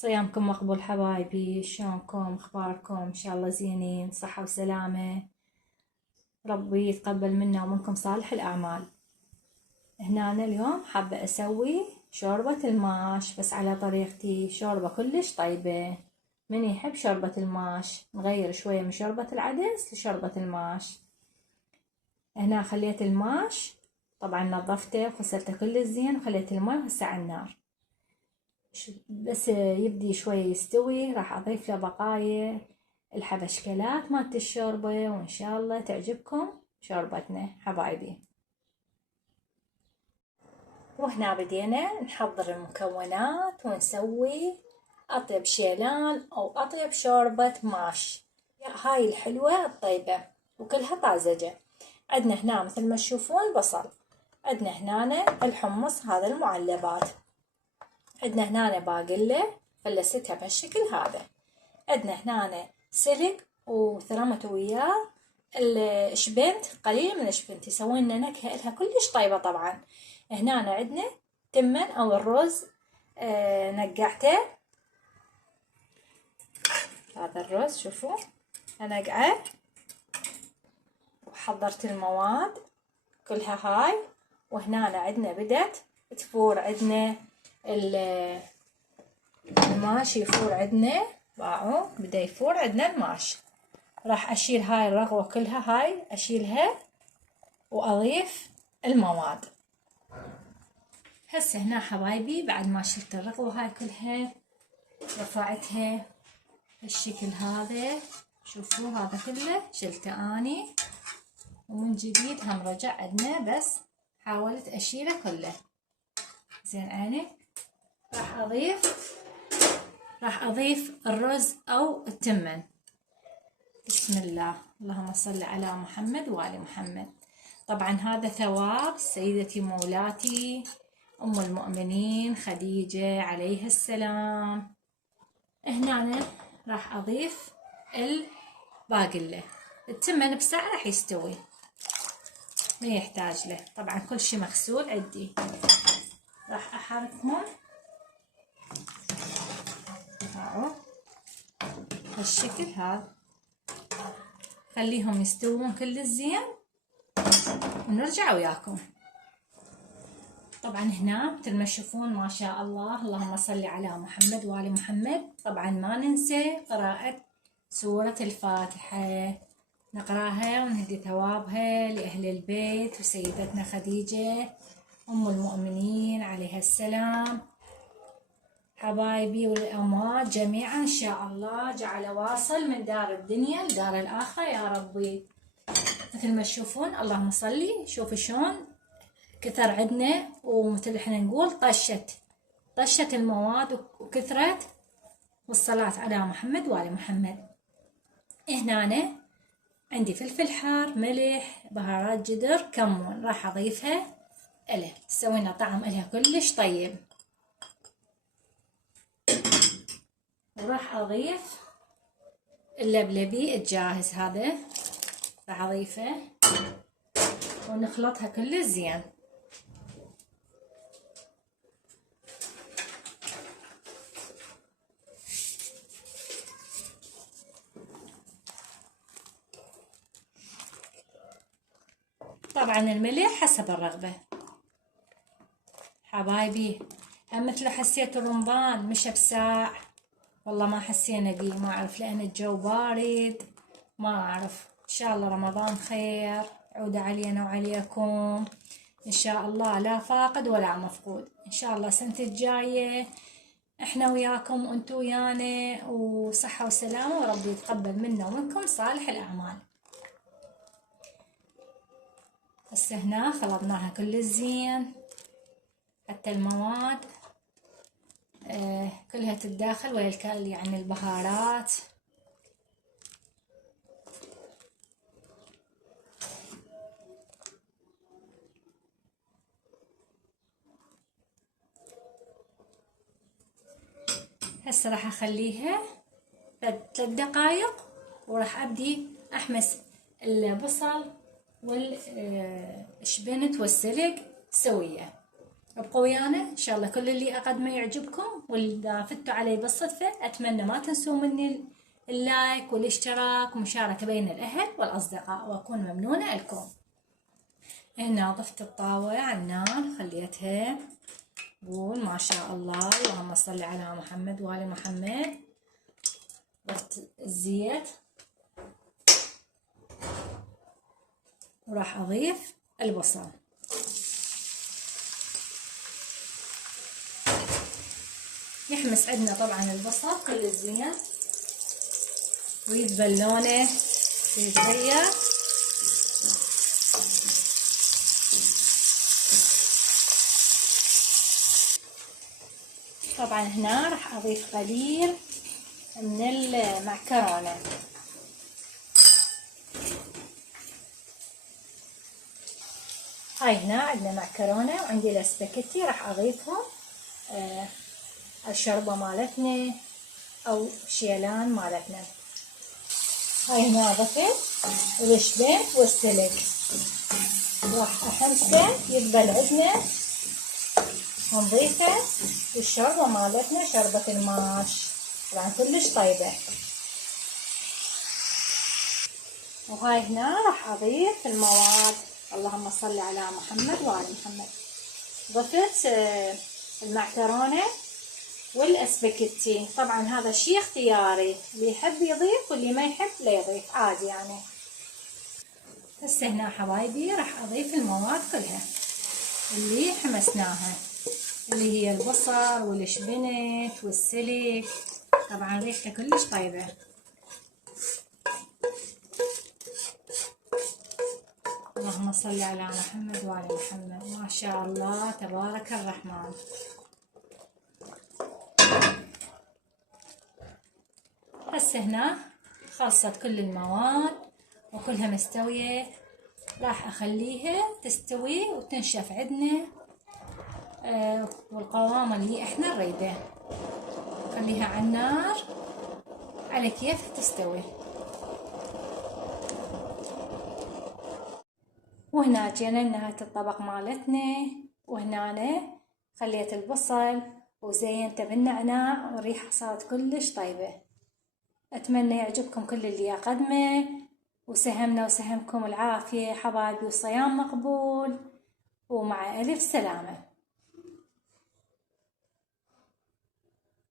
صيامكم مقبول حبايبي، شلونكم؟ اخباركم؟ ان شاء الله زينين، صحة وسلامة. ربي يتقبل منا ومنكم صالح الاعمال. هنا أنا اليوم حابة اسوي شوربة الماش بس على طريقتي، شوربة كلش طيبة. من يحب شوربة الماش نغير شوية من شوربة العدس لشوربة الماش. هنا خليت الماش، طبعا نظفته وغسلته كل زين وخليت الماء هسه على النار. بس يبدي شوية يستوي راح أضيف له بقايا الحبشكلات مالت الشوربة، وإن شاء الله تعجبكم شوربتنا حبايبي. وهنا بدينا نحضر المكونات ونسوي أطيب شيلان أو أطيب شوربة ماش، هاي الحلوة الطيبة وكلها طازجة. عندنا هنا مثل ما تشوفون البصل، عندنا هنا الحمص، هذا المعلبات، عندنا هنا باقلة فلستها بهالشكل هذا، عندنا هنا سلق وثرمت وياه الشبنت، قليل من الشبنت يسوي لنا نكهة لها كلش طيبة. طبعا هنا عندنا تمن او الرز، نقعته، هذا الرز شوفوا انقعه، وحضرت المواد كلها هاي. وهنا عندنا بدت تفور، عندنا الماش يفور، عندنا باعوا بدا يفور عندنا الماش. راح اشيل هاي الرغوة كلها، هاي اشيلها واضيف المواد. هسه هنا حبايبي بعد ما شلت الرغوة هاي كلها رفعتها بالشكل هذا، شوفوا هذا كله شلته اني، ومن جديد هم رجع عندنا بس حاولت اشيله كله زين عينك. راح اضيف الرز او التمن. بسم الله، اللهم صل على محمد وآل محمد. طبعا هذا ثواب سيدتي مولاتي أم المؤمنين خديجة عليها السلام. هنا راح أضيف الباقلة، التمن بساعة راح يستوي، ما يحتاج له، طبعا كل شي مغسول عندي. راح أحركهم هالشكل هذا، خليهم يستوون كل الزين ونرجع وياكم. طبعا هنا مثل ما تشوفون ما شاء الله، اللهم صل على محمد وآل محمد. طبعا ما ننسى قراءة سورة الفاتحة، نقراها ونهدي ثوابها لأهل البيت وسيدتنا خديجة أم المؤمنين عليها السلام. حبايبي والأموات جميعا إن شاء الله جعل واصل من دار الدنيا لدار الآخرة يا ربي. مثل ما تشوفون اللهم صلي، شوفوا شلون كثر عندنا، ومثل احنا نقول طشت المواد وكثرت، والصلاة على محمد وآل محمد. هنا أنا عندي فلفل حار، ملح، بهارات جدر، كمون، راح أضيفها له تسوينا طعم إلها كلش طيب. وراح أضيف اللبلبي الجاهز هذا، راح أضيفه ونخلطها كل زين. طبعا الملح حسب الرغبة حبايبي. هم مثل حسيت رمضان مشى بساع، والله ما حسينا بيه، ما أعرف لأن الجو بارد، ما أعرف. إن شاء الله رمضان خير عود علينا وعليكم إن شاء الله، لا فاقد ولا مفقود. إن شاء الله سنة الجاية إحنا وياكم وأنتوا ويانا، وصحة وسلامة، وربي يتقبل منا ومنكم صالح الأعمال. هسه هنا خلطناها كل زين، حتى المواد كلها تتداخل ويا يعني البهارات. هسه راح اخليها 3 دقايق، وراح ابدي احمس البصل والشبنت والسلق سويه. ابقوا ويانا ان شاء الله كل اللي اقدمه يعجبكم، واذا فتوا علي بالصدفة اتمنى ما تنسوا مني اللايك والاشتراك ومشاركة بين الاهل والاصدقاء، واكون ممنونة لكم. هنا ضفت الطاوة على النار خليتها، قول ما شاء الله اللهم صل على محمد وآل محمد. ضفت الزيت وراح اضيف البصل. يحمس عندنا طبعا البصل كل الزين ويذبل لونه ويتغير. طبعا هنا راح اضيف قليل من المعكرونة. هاي هنا عندنا معكرونة وعندي الاسباجيتي راح اضيفهم الشوربة مالتنا او شيلان مالتنا. هاي هنا ضفت الشبت والسلق راح احمسه يذبل عندنا، ونضيفه الشوربة مالتنا شوربة الماش طبعا كلش طيبة. وهاي هنا راح اضيف المواد، اللهم صل على محمد وآل محمد. ضفت المعكرونة والاسباجيتي، طبعا هذا شيء اختياري، اللي يحب يضيف واللي ما يحب لا يضيف عادي يعني. هسه هنا حبايبي راح اضيف المواد كلها اللي حمسناها، اللي هي البصل والشبنت والسلق، طبعا ريحته كلش طيبة. اللهم صل على محمد وعلى محمد، ما شاء الله تبارك الرحمن. هسه هنا خلصت كل المواد وكلها مستوية، راح اخليها تستوي وتنشف عندنا والقوام اللي احنا نريده. خليها على النار على كيف تستوي. وهنا جينا لنهاية الطبق مالتنا، وهنا خليت البصل وزينته بالنعناع والريحة صارت كلش طيبة. اتمنى يعجبكم كل اللي اقدمه، وسهمنا وسهمكم العافية حبايبي، وصيام مقبول ومع الف سلامة.